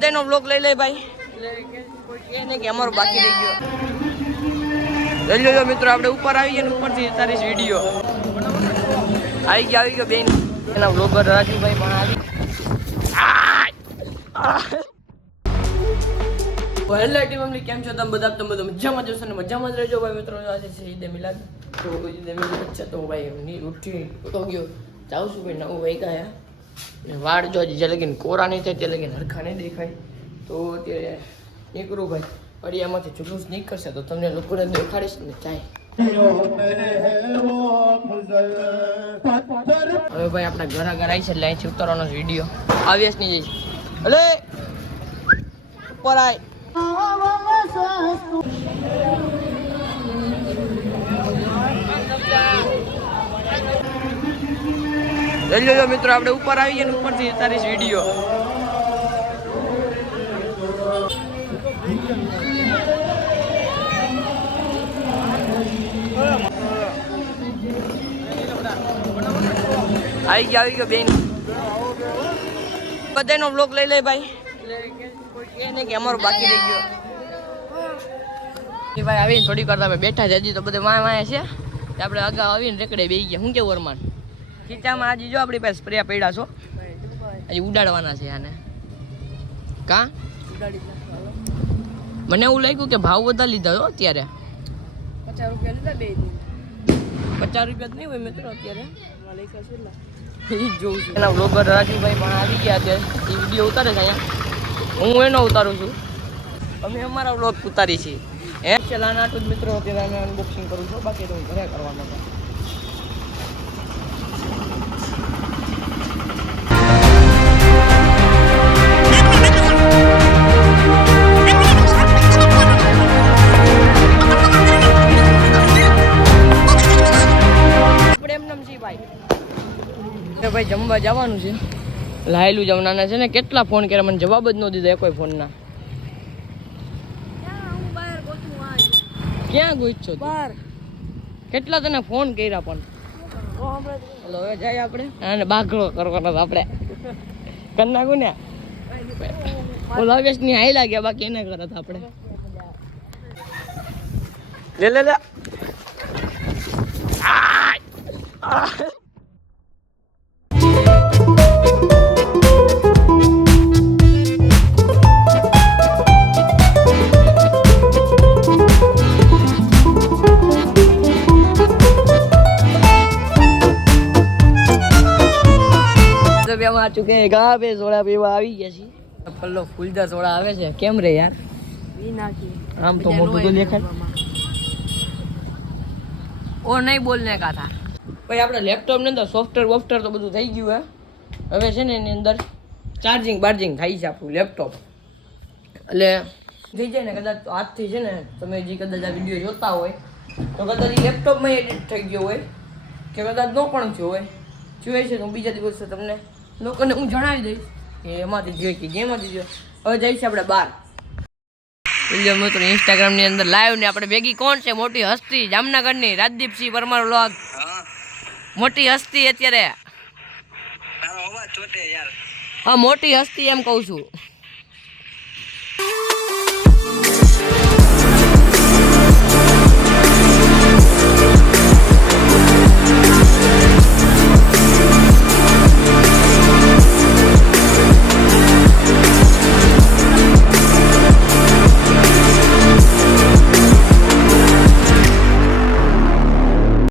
બધાનો વ્લોગ લઈ લે ભાઈ. એને કે અમારો બાકી રહી ગયો. લઈ લેજો મિત્રો, આપણે ઉપર આવી ગયા ઉપરથી તારીશ વીડિયો આવી ગયો આવી ગયો બેન. એના બ્લોગર રાજુભાઈ પણ આવી. હેલો ટીમ કેમ છો? તમે બધા તમે બધા મજામાં જશો ને મજામાં જ રહેજો ભાઈ મિત્રો. આજે છે ઈદે મિલાદ. તો ઈદે મિલાદ છે તો ભાઈ ઉઠી તો ગયો. જાઉં છું ભાઈ, નવું વાગ્યા. ને વાળ જો જે લગીને કોરા નહીં થાય તે લગીને હરખા નહીં દેખાય. તો અત્યારે નીકળું ભાઈ. ફળિયામાંથી જુલુસ નીકળશે તો તમને લોકોને દેખાડીશ ને ચાય. હવે ભાઈ આપણા ઘરા ઘર આવી છે એટલે અહીંથી ઉતારવાનો વીડિયો. આવ્યાસ નહીં જઈશ. અલે! ઉપર આય. લઈ લો મિત્રો, આપણે ઉપર આવી ને ઉપરથી તારીશ વીડિયો આવી ગયો આવી ગયો, બેન. બધાનો બ્લોક લઈ લે ભાઈ. એટલે કે અમારો બાકી રહી ગયો. ભાઈ આવીને થોડીક વાર તમે બેઠા છે હજી તો બધે વાય વાય છે. આપણે અગાઉ આવીને રેકડે બેસી ગયા. શું કેવું વરમાન ખીચામાં આજી જો આપણી પાસે સ્પ્રે પડ્યા છો. હજી ઉડાડવાના છે આને. કા? મને એવું લાગ્યું કે ભાવ બધા લીધા હો અત્યારે. પચાસ રૂપિયા લીધા બે પચાસ રૂપિયા નહીં હોય મિત્રો અત્યારે. જ જોઉં છું. એના બ્લોગર રાજુભાઈ પણ આવી ગયા છે. એ વીડિયો ઉતારે છે અહીંયા. હું એનો ઉતારું છું. અમે અમારા બ્લોગ ઉતારી છીએ. એ નાટું જ મિત્રો અત્યારે અમે અનબોક્સિંગ કરું છું. બાકી તો હું ઘરે કરવાનો છે. ભાઈ જમવા જવાનું છે. લાયેલું જમવાના છે ને કેટલા ફોન કર્યા મને જવાબ જ ન દીધો કોઈ ફોનના ક્યાં ગોઈ છો બહાર. કેટલા તને ફોન કર્યા પણ? હવે જાય આપણે? અને બાઘડો કરવાનો છે આપણે. કરી નાખું ને? ઓલા વેશની હાઈ લાગ્યા બાકી એને કરત આપણે. લે લે લે! ચૂકે બે સોડા પીવા આવી ગયા છે પલ્લો ફૂલદા સોડા આવે છે. કેમ રે યાર? આમ તો મોટું તો દેખાય. ઓ નહીં બોલને કા ભાઈ, આપણે લેપટોપની અંદર સોફ્ટવેર વોફ્ટવેર તો બધું થઈ ગયું, હે. હવે છે ને એની અંદર ચાર્જિંગ બાર્જિંગ થાય છે આપણું લેપટોપ એટલે થઈ જાય ને કદાચ હાથથી છે ને તમે જે કદાચ આ વીડિયો જોતા હોય, તો કદાચ એ લેપટોપમાં એડિટ થઈ ગયો હોય, કે કદાચ ન પણ થયો હોય. જોઈએ છે તો હું બીજા દિવસે તમને લોકોને હું જણાવી દઈશ કે એમાંથી જોઈએ કે જેમાંથી જોઈએ હવે જઈશ આપણે બહાર. વીડિયો મિત્રો ઇન્સ્ટાગ્રામની અંદર લાઈવ ને આપણે ભેગી કોણ છે? મોટી હસ્તી, જામનગરની, રાજદીપસિંહ પરમાર વ્લોગ. મોટી હસ્તી અત્યારે. હા મોટી હસ્તી એમ કહું છું.